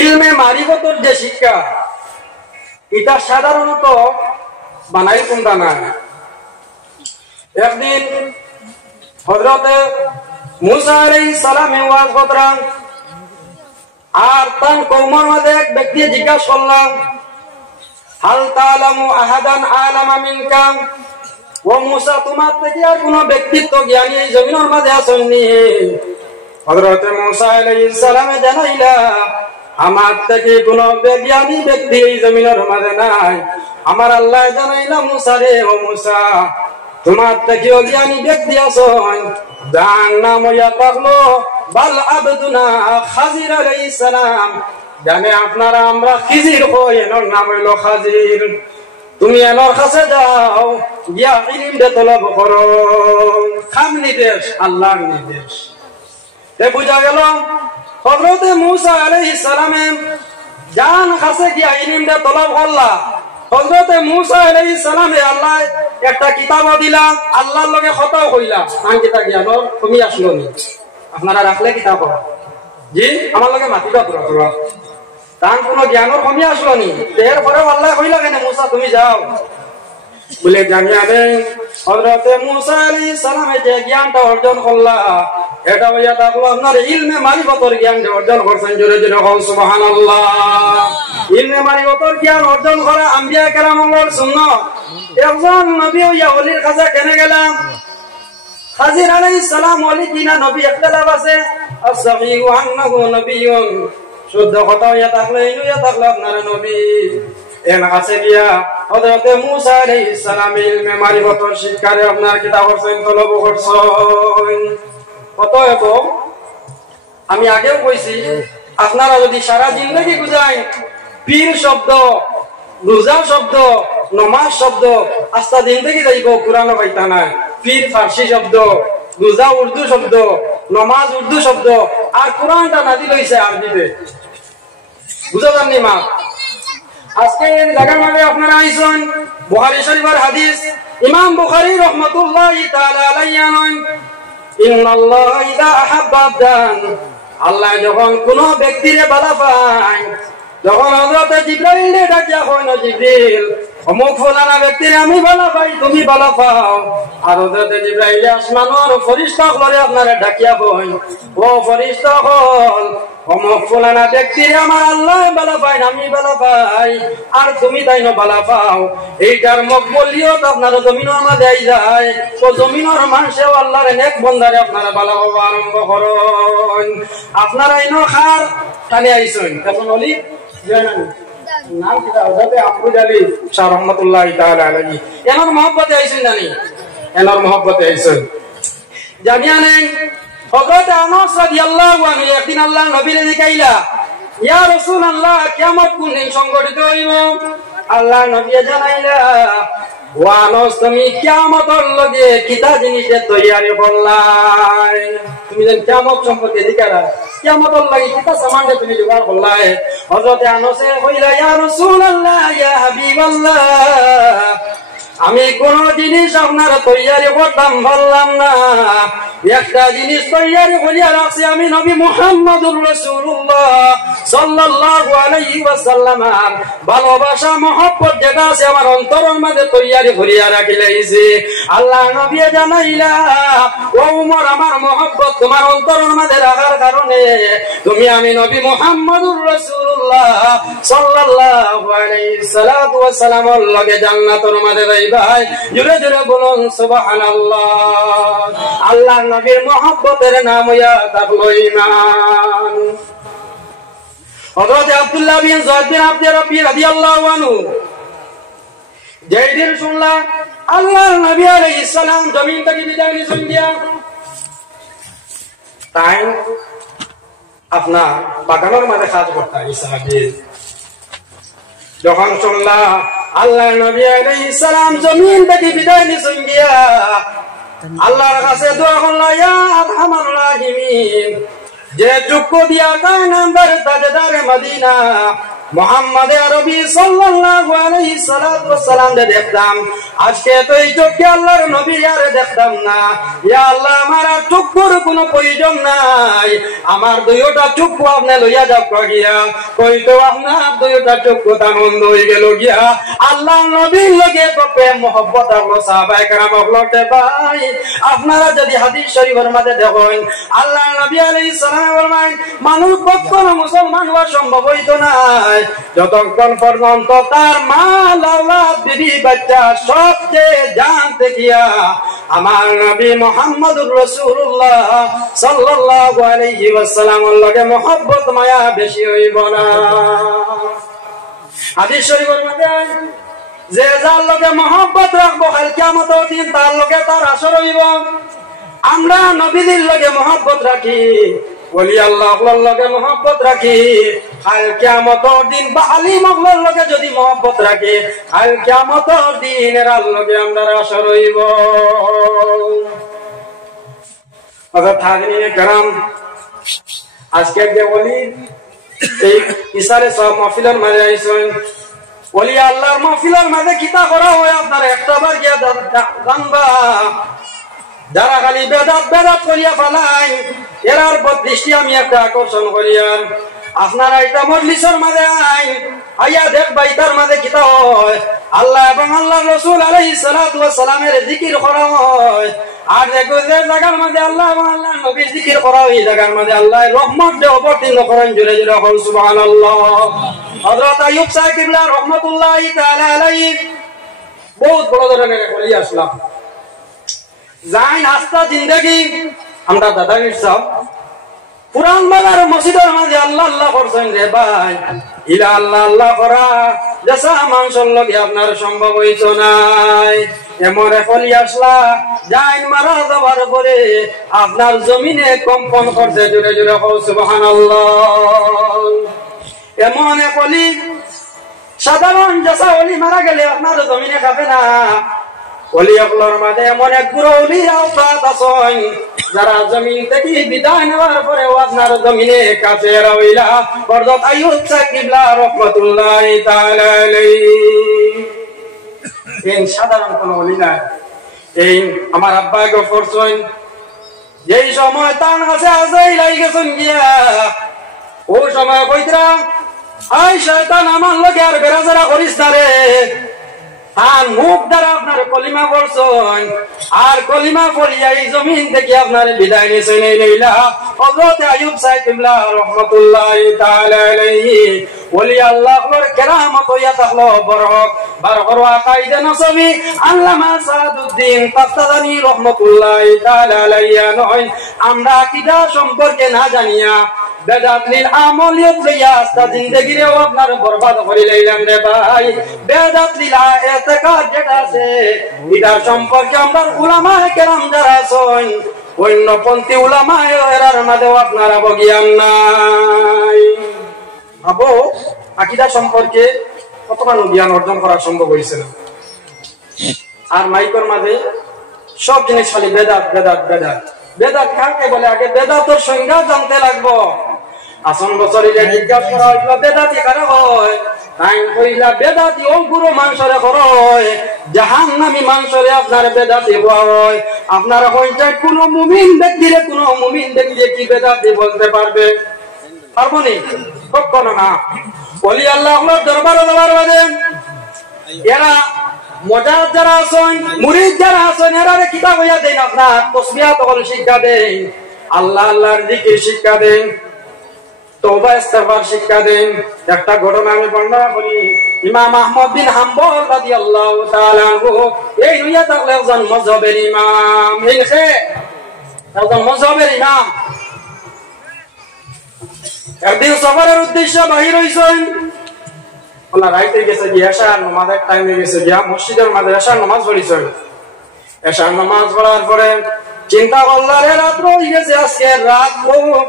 ইলমে মারিফতের যে শিক্ষা এটা সাধারণত বানাই কোনটা না। একদিন হযরতে মুসা আলাইহিস সালামে ওয়াজ করতেন, আর তার কওমের মধ্যে এক ব্যক্তি জিজ্ঞাসা করলেন, হাল তাআলামু আহাদান আলামা মিনকা, ও মুসা তোমার থেকে আর কোন ব্যক্তিত্ব জ্ঞানী এই জমিনের মধ্যে আসেননি? হযরতে মুসা আলাইহিস সালামে জানাইলা, আমার থেকে কোন জ্ঞানী ব্যক্তি এই জমিনের মধ্যে নাই। আমার আল্লাহ জানাইলা মুসা রে, ও মুসা তোমার থেকে জ্ঞানী ব্যক্তি আছেন, যার নাম হইয়া থাকলো বাল আবদুনা খাজির আলাইহিস সালাম। জানে আপনারা আমরা খিজির হই, এর নাম হইল খাজির। তুমি এনার কাছে যাও, গিয়া ইলম দে তলব করো। খাম নির্দেশ, আল্লাহর নির্দেশ। তে বুঝা গেল হযরতে মুসা আলাইহিস সালামে জান কাছে গিয়া ইলম দে তলব করলা। হযরতে মুসা আলাইহিস সালামে আল্লাহ একটা কিতাব দিলা, আল্লাহর লগে কথাও কইলা। আন কিতাব জ্ঞান তুমি আসলো নি, আপনারা রাখলে কিতাব জি আমার লগে মাতিবা তোরা তার কোন জ্ঞানের কমি আসলো নি। এরপরেও আল্লাহ কইলা কেন মুসা তুমি যাও বলে জানিয়া দেন। হযরতে মুসা আলাইহিস সালামে যে জ্ঞানটা অর্জন করলা, এটা হইয়া থাকলো আপনার ইলমে মারিফতের জ্ঞান অর্জন করছেন। জোরে জোরে কও সুবহানাল্লাহ। ইলমে মারিফতের জ্ঞান অর্জন করা আম্বিয়া কেরামের সুন্নাত। একজন নবী হইয়া ওলির কাছে কেন গেলাম? খাজির আলাইহিস সালাম ওলি কিনা নবী ইখতিলাফ আছে। আস-সাহিহু আন্নাহু নবিয়্যুন, শুদ্ধ কথা হইয়া থাকলে ইনুইয়া থাকলো আপনার নবী। এর কাছে গিয়া হযরতে মুসা আলাইহিস সালাম ইলমে মারিফতের শিক্ষারে আপনার কিতাব করছেন, তলব করছেন। অতএব আমি আগেও কইছি, আপনারা যদি সারা জিন্দগি গুজাই পীর শব্দ, রোজা শব্দ, নমাজ শব্দ আস্তা জিন্দগি যাইব, কোরআনও পাইতা নাই। পীর ফার্সি শব্দ, রোজা উর্দু শব্দ, নমাজ উর্দু শব্দ, আর কোরআনটা নাজিল হইছে আরবিতে। বুঝা যাননি মা? আজকে এই জায়গার মধ্যে আপনারা আইছেন বুখারী শরীফের হাদিস। ইমাম বুখারী রাহমাতুল্লাহি তাআলা আলাইহি আনেন, ইন্নাল্লাহা ইযা আহাব্বা আবদান, আল্লাহ যখন কোন ব্যক্তিরে ভালো পায়, যখন হযরত জিবরাইলে ডাকিয়া কয়, না জিবরিল অমুক ফলানা ব্যক্তিরে আমি ভালো পাই, তুমি ভালো পাও। আর হযরত জিবরাইলে আসমানের ফেরেশতাগুলোরে আপনারা ডাকিয়া কয়, ও ফেরেশতাগণ অমুক ফলানা ব্যক্তিরে আমার আল্লাহ ভালো পায়, আমি ভালো পাই, আর তুমি তাই না ভালো পাও। এইটার মকবুলিয়ত আপনার জমিনের মধ্যে আই যায়। তো জমিনের মানুষেও আল্লাহর নেক বান্দারে আপনারা ভালো পাওয়া আরম্ভ করেন। আপনারা ইনো খার কানে আইছেন, এখন ওলি জানেন নাম কি? হযরত আফরুজ আলী শাহ রাহমাতুল্লাহি তাআলা আলাইহি। এনার মহব্বতে আইছেন জানি, এনার মহব্বতে আইছেন জানিয়া নেন। হযরত আনাস রাদিয়াল্লাহু আনহু একদিন আল্লাহর নবীরে জিজ্ঞাইলা, ইয়া রাসূলুল্লাহ কিয়ামত কোন দিন সংঘটিত হইব? আল্লাহর নবী জানাইলা, ও আনাস তুমি কিয়ামতের লগে কিতা জিনিসে তৈয়ারি করলাই? তুমি যেন কিয়ামত সম্পর্কে জিজ্ঞাসা, কিয়ামতের লাগি কিতা সামানটা তুমি জোগাড় করলাই? হযরত আনাসে কইলা, ইয়া রাসূলুল্লাহ ইয়া হাবিবাল্লাহ, আমি কোন জিনিস আপনার তৈয়ারি করতাম বললাম না, একটা জিনিস তৈয়ারি করিয়া রাখছি, আমি নবী মুহাম্মদুর রাসূলুল্লাহ সাল্লাল্লাহু আলাইহি ওয়াসাল্লাম ভালোবাসা মহব্বত যেটা আছে আমার অন্তরের মধ্যে তৈয়ারি করিয়া রাখিলাইছি। আল্লাহ নবী জানাইলা, ও উমর আমার মহব্বত তোমার অন্তরের মধ্যে রাখার কারণে তুমি আমি নবী মুহাম্মদুর রাসূলুল্লাহ সাল্লাল্লাহু আলাইহি ওয়াসাল্লাম এর লগে জান্নাতের মধ্যে যাইবাই। জোরে জোরে বলুন সুবহানাল্লাহ। আল্লাহর নবীর মহব্বতের নাম হইয়া থাকলো ঈমান। হযরত আব্দুল্লাহ বিন যায়েদ বিন আব্দ রাব্বি রাদিয়াল্লাহু আনহু যেদিন শুনলা আল্লাহর নবী আলাইহিস সালাম জমিন থেকে বিদায় নিছেন দিয়া, তাই আপনার বাগানের মাঝে কাজ করতেন সাহাবী। যখন শুনলা আল্লাহর নবী আলাইহিস সালাম জমিন থেকে বিদায় নিছেন দিয়া, আল্লাহর কাছে দোয়া করলা, ইয়া আরহামার রাহিমিন, যে যোগ্য দিয়া কায়নাতের তাজদারে মদিনা মুহাম্মদ আরবি সাল্লাল্লাহু আলাইহি সাল্লাতু ওয়াসসালাম দেখতাম, আজকে তো এই চোখে আল্লাহর নবী আর দেখতাম না। ইয়া আল্লাহ, আমার আর চোখের কোনো প্রয়োজন নাই, আমার দুইটা চক্ষু আপনি লইয়া যাও গিয়া। কই তো আপনার দুইটা চক্ষু আনন্দ হয়ে গেল গিয়া। আল্লাহ নবীর লগে তো প্রেম মহব্বত আর সাহাবায়ে কেরাম হলতে ভাই। আপনারা যদি হাদিস শরীফের মধ্যে দেখেন, আল্লাহ নবী আলাইহিস সালাম ফরমান, মানুষ কখনো মুসলমান হওয়া সম্ভব হইতো না যতক্ষণ পর্যন্ত তার মা, আওলাদ, বিবি, বাচ্চা সবকে জানতে গিয়া আমার নবী মুহাম্মদুর রাসূলুল্লাহ সাল্লাল্লাহু আলাইহি ওয়াসাল্লামের লগে মহব্বত মায়া বেশি হইব না। হাদিস শরীফের মধ্যে যে যার লগে মহব্বত রাখবো কাল কিয়ামতের দিন তার লগে তার আসর হইব। আমরা নবীদের লগে মহব্বত রাখি, ওলি আল্লাহর লগে মহব্বত রাখি, কাল কিয়ামতের দিন বা আলিম আল্লাহর লগে যদি মহব্বত রাখি, কাল কিয়ামতের দিন এর লগে আমরা আসর হইব। আচ্ছা থাকনিয়ে کرام, আজকে যে ওলি এই ইসারে সব মাহফিলের মাঝে আইছেন, ওলি আল্লাহর মাহফিলের মাঝে কিতা করা হয় আপনার একটা বার গিয়া জানবা। যারা খালি বেদাত বেদাত করিয়া ফেলাই, এরার দৃষ্টি আমি একটা আকর্ষণ করিয়ার। আপনারা এটা মজলিসের মাঝে আইয়া দেখবা ইতার মাঝে কিতা হয়, আল্লাহ এবং আল্লাহর রাসূল আলাইহিস সালাতু ওয়াস সালামের জিকির করা হয়। আর দেখো যে জায়গার মধ্যে আল্লাহ এবং আল্লাহর নবীর জিকির করা হয়, এই জায়গার মধ্যে আল্লাহ রহমত দিয়ে অবতীর্ণ করেন। জোরে জোরে বল সুবহানাল্লাহ। হযরত আইয়ুব সাহেব কিবলা রাহমাতুল্লাহি তাআলা আলাইহি বহুত বড় ধরনের ওলি আসলাম। জাইন আস্তা জিন্দেগি আমরা দাদাগির সব পুরান বাজার মসজিদের মাঝে আল্লাহ আল্লাহ করছেন রে ভাই। ইলা আল্লাহ আল্লাহ করা যেসা মানুষের লগে আপনার সম্ভব হইতো নাই। এমন ফলি আসলা জাইন মারা যাওয়ার পরে আপনার জমিনে কম্পন করছে। জোরে জোরে সুবহানাল্লাহ। এমন ফলি সাধারণ যেসা ওলি মারা গেলে আপনার জমিনে খাবে না। ওলি আপনার মাঝে এমন এক গুরু ওলি আওতাত আছেন যারা জমিন থেকে বিদায় নেওয়ার পরে আপনার জমিনে কাফের হইলা। হযরত আইয়ুব সাহেব কিবলা রাহমাতুল্লাহি তাআলা আলাইহি এই সাধারণ কোন ওলি না। এই আমার আব্বা গফর সইন যেই সময় তার কাছে আজাই লাগি গেছেন গিয়া, ওই সময় কইতরা আই শয়তান আমার লগে আর বেরাজারা করিস না রে। তার মুখ দ্বারা আপনার কলিমা পড়ছেন, আর কলিমা পড়িয়া এই জমিন থেকে আপনার বিদায় নিয়েছেন। এই লইলা হযরত আইয়ুব সাহেব কিবলা রাহমাতুল্লাহি তাআলা আলাইহি ওলি আল্লাহর কেরামত হইয়া থাকলো বরকত বারগরওয়া কায়দা নসবি আল্লামা সাদুদ্দিন তাফতাদানি রাহমাতুল্লাহি তাআলা আলাইহি নয়। আমরা আকীদা সম্পর্কে না জানিয়া বেদাত লিল আমলিয়ত লইয়া আস্তা জিন্দেগিরেও আপনার বরবাদ করে লইলাম রে ভাই। বেদাত লিল ইতিকাদ যেটা আছে এটা সম্পর্কে আমরা উলামায়ে কেরাম যারা আছেন, অন্যপন্থী উলামায়ে এরার মাঝেও আপনারা বজ্ঞান নাই। আবো আকীদা সম্পর্কে কতখানি জ্ঞান অর্জন করা সম্ভব হয়েছে না। আর মাইকের মাঝে সব জিনিস খালি বেদাত বেদাত বেদাত বেদাত। কাকে বলে আগে বেদাতের সংজ্ঞা জানতে লাগবো। আসন বছর জিজ্ঞাসা করা হইল বেদাতি কারা হয়, তাই কইলা বেদাতি ও গুরু মানুষরে হয়, জাহান্নামী মানুষরে আপনার বেদাতি হয়। আপনারা কইছেন কোন মুমিন ব্যক্তিরে কোন মুমিন ব্যক্তি কি বেদাতি বলতে পারবে? পারবো নি? কখনো না। ওলি আল্লাহর দরবারে যাওয়ার বাদে এরা মজার যারা আছেন, মুরিদ যারা আছেন, এরা কিতাব হইয়া দেন, আপনার তাসবিহ তখন শিক্ষা দেন, আল্লাহ আল্লাহর জিকির শিক্ষা দেন, তওবা ইস্তিগফার শিক্ষা দেন। একটা ঘটনা আমি বর্ণনা করি। ইমাম আহমদ বিন হাম্বল রাদিয়াল্লাহু তাআলা আনহু এই দুনিয়া থাকলে একজন মাযহাবের ইমাম, একজন মাযহাবের ইমাম। একদিন সফরের উদ্দেশ্যে বাহির হইছেন। ওলা রাইতে গেছে গিয়া এশার নামাজের টাইমে গেছে গিয়া মসজিদের মাঝে এশার নামাজ পড়িছেন। এশার নামাজ পড়ার পরে চিন্তা করলেন রে রাত হয়ে গেছে, আজকে রাত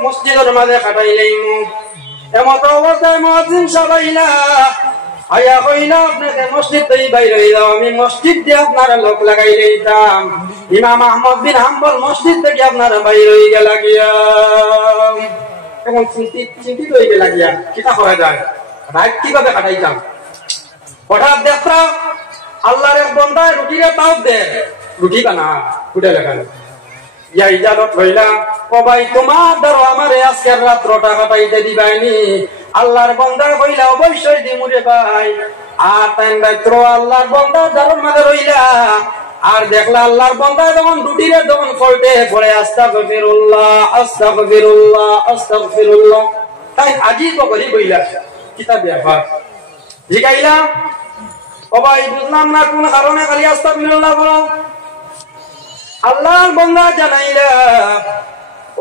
মসজিদের মাঝে কাটাইলেই এমত অবস্থায় মুয়াজ্জিন সাহেব আইয়া কইলা আপনাকে মসজিদ থেকে বাইরে হয়ে যাও, আমি মসজিদ দিয়ে আপনারা লোক লাগাই লইতাম। ইমাম আহমদ বিন হাম্বল মসজিদ থেকে আপনারা বাইরে হয়ে গেল গিয়া, এখন চিন্তিত হয়ে গেল গিয়া কিতা করা যায়। রাত কিভাবে কাটাইতাম। হঠাৎ দেখতাম আল্লাহর এক বন্দায় রুটিরে তাও দে, রুটি বানা উঠে লেখান ইয়া ইজাজত হইলাম, ও ভাই তোমার দ্বারা আমারে আজকের রাত্রটা কাটাইতে দিবাইনি। আল্লাহর বন্দা হইলা, অবশ্যই দিমুরে ভাই। আর তাই রাত্র আল্লাহর বন্দা দ্বারার মাঝে রইলা, আর দেখলা আল্লাহর বন্দা যখন রুটিরে যখন ফলতে পড়ে আস্তাগফিরুল্লাহ আস্তাগফিরুল্লাহ আস্তাগফিরুল্লাহ, তাই আজি তো করি বইলা কিতাব ব্যাপার জিগাইলা, ও ভাই বুঝলাম না কোন কারণে খালি আস্তাগফিরুল্লাহ বলো। আল্লাহর বান্দা জানাইলা,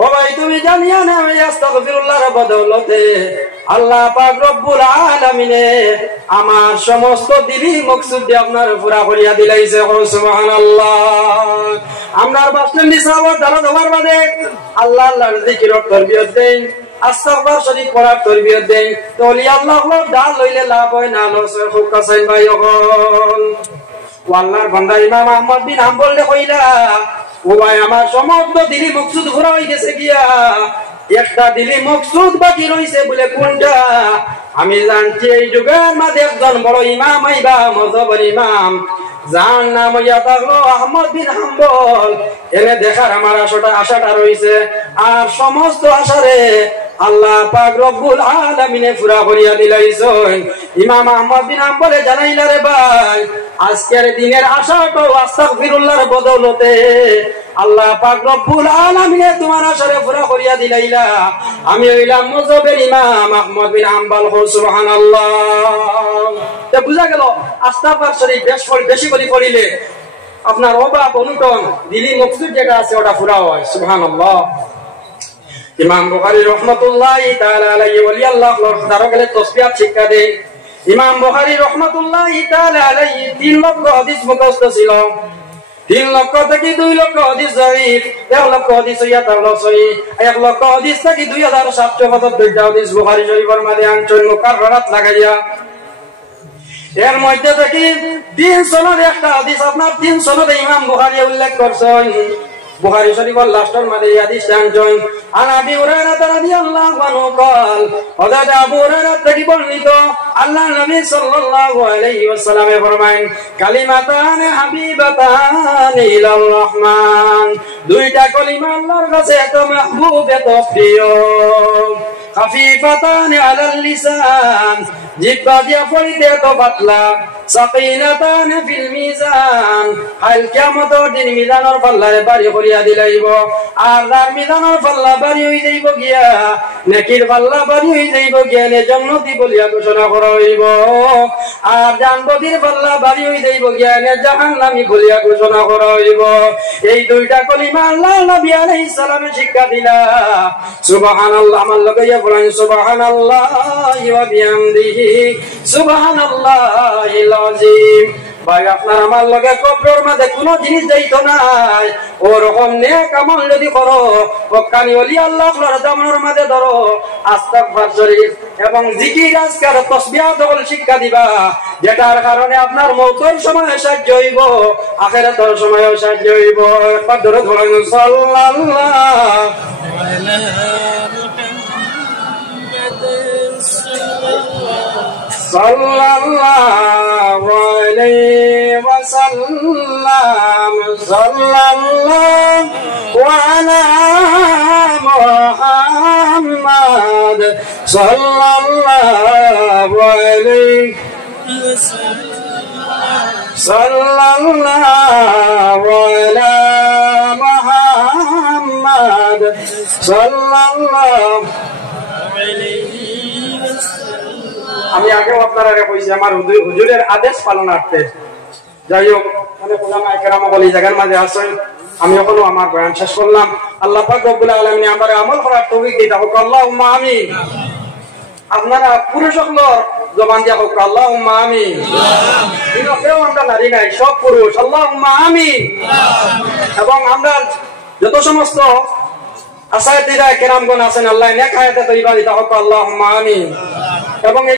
ও ভাই তুমি জানিয়া না আমি আস্তাগফিরুল্লাহর বদৌলতে আল্লাহ পাক রব্বুল আলামিনে আমার সমস্ত দিলি মকসুদ দিয়ে আপনার পুরা করিয়া দিলাইছে। সুবহানাল্লাহ। আমরার বাসলেন দিসাওয়ার দ্বারা দেওয়ার বাদে আল্লাহ আল্লাহর জিকিরত তরবিয়ত দেন, আস্তাগফার শরীফ পড়ার তরবিয়ত দেন। তো ওলি আল্লাহ ডাল লইলে লাভ হয় না লসের খুব কাছেন ভাই হল। আল্লাহর বান্দা ইমাম আহমদ বিন হাম্বল কইলা, ও ভাই আমার সমস্ত দিলি মকসুদ পুরা হয়ে গেছে গিয়া, একটা দিলি মকসুদ বাকি রইছে বলে কোনটা? আমি জানছি এই যুগের মাঝে একজন বড় ইমাম আইবা, মযহবের ইমাম, যার নাম ইয়া থাকলো আহমদ বিন হাম্বল। এনে দেখার আমার আশাটা রইছে, আর সমস্ত আশারে আল্লাহ পাক রব্বুল আলামিনে পুরা করিয়া দিলাইছেন। ইমাম আহমদ বিন হাম্বলে জানাইলা, রে ভাই আজকের দিনের আশাটা আস্তাগফিরুল্লাহর বদৌলতে আল্লাহ পাক রব্বুল আলামিনে তোমার আশারে পুরা করিয়া দিলাইলা। আমি হইলাম মযহবের ইমাম আহমদ বিন হাম্বল। সুবহানাল্লাহ। তে বুঝা গেল আস্তাগফার শরীফ বেশি করে পড়িলে আপনার অভাব অনুটন দিলি মকসুদ যেটা আছে ওটা পুরা হয়। সুবহানাল্লাহ। ইমাম বুখারী রাহমাতুল্লাহি তাআলা আলাইহি ওলি আল্লাহ দ্বারা গেলে তাসবিহ শিক্ষা দেন। ইমাম বুখারী রাহমাতুল্লাহি তাআলা আলাইহি 3 লক্ষ হাদিস মুখস্থ ছিল। 3 লক্ষ থেকে 2 লক্ষ হাদিস জয়ীফ, 1 লক্ষ হাদিস ইয়া তাহলে সহি, 1 লক্ষ হাদিস থেকে 2772 হাদিস বুখারী শরীফের মধ্যে আনছেন মুকাররারাত লাগাইয়া। এর মধ্যে থেকে 3 সনদ একটা হাদিস আপনার 3 সনদে ইমাম বুখারী উল্লেখ করছেন। বুখারী শরীফের লাস্টের মধ্যে হাদিস আনছেন, আন আবি হুরায়রা রাদিয়াল্লাহু আনহু قال হযরত আবু হুরায়রা থেকে বর্ণিত আল্লাহর নবী সাল্লাল্লাহু আলাইহি ওয়াসাল্লাম ফরমায়েন, কালিমাতান হাবিবাতান ইলার রহমান, দুইটা কলিমা আল্লাহর কাছে এত মাহবুব এত প্রিয়, খাফিফাতান আলাল লিসান, জিহ্বা দিয়া পড়িতে এত পাতলা, সাকিলাতান ফিল মিজান, কাল কিয়ামতের দিন মিজানের পাল্লায় বাড়ি করিয়া দিলাইব। আর যার মিজানের পাল্লা বাড়ি হয়ে যাইব গিয়া, নেকির পাল্লা বাড়ি হয়ে যাইব গিয়া, নে জান্নাতি বলিয়া ঘোষণা করা হইব। আর জান্নাতীর পাল্লা বাড়ি হয়ে যাইব গিয়া, নে জাহান্নামী বলিয়া ঘোষণা করা হইব। এই দুইটা কলিমা আল্লাহ নবী আলাইহিস সালামে শিক্ষা দিলা। সুবহানাল্লাহ। আমার লগে বলেন সুবহানাল্লাহি ওয়া বিহামদিহি সুবহানাল্লাহিল আযীম। ভাই আপনার আমার লগে কবরের মধ্যে কোনো জিনিস যাইতো নাই, ওরকম নেক আমল যদি করো, ওখানে ওলি আল্লাহর জামানের মধ্যে ধরো আস্তাগফার শরীফ এবং জিকির আজকার তাসবিহ দল শিক্ষা দিবা, যেটার কারণে আপনার মওতের সময় সাহায্য হইব, আখিরাতের সময়ও সাহায্য হইব। একবার ধরে ধরেন সাল্লাল্লাহু আলা sallallahu alayhi wa sallam, sallallahu ala Muhammad, sallallahu alayhi wa sallam, sallallahu ala Muhammad, sallallahu alayhi। আমি আগেও আপনারা কইছি আমার হুজুরের আদেশ পালনার্থে, যাই হোক মানে ওলামায়ে কেরাম বলি জায়গার মাঝে আসেন। আমি এখনো আমার বয়ান শেষ করলাম। আল্লাহ পাক রব্বুল আলামিন আমাদের আমল করার তৌফিক দিতে হোক, আল্লাহুম্মা আমিন। আপনারা পুরুষ সকলের জবান দিয়া হোক আল্লাহুম্মা আমিন। কিন্তু কেউ আমরা নারী নাই, সব পুরুষ আল্লাহুম্মা আমিন। এবং আমরা যত সমস্ত আসায়াতিরা কেরামগণ আছেন, আল্লাহ নেক হায়াতে তৈবা দিতে হোক আল্লাহুম্মা আমিন। এবং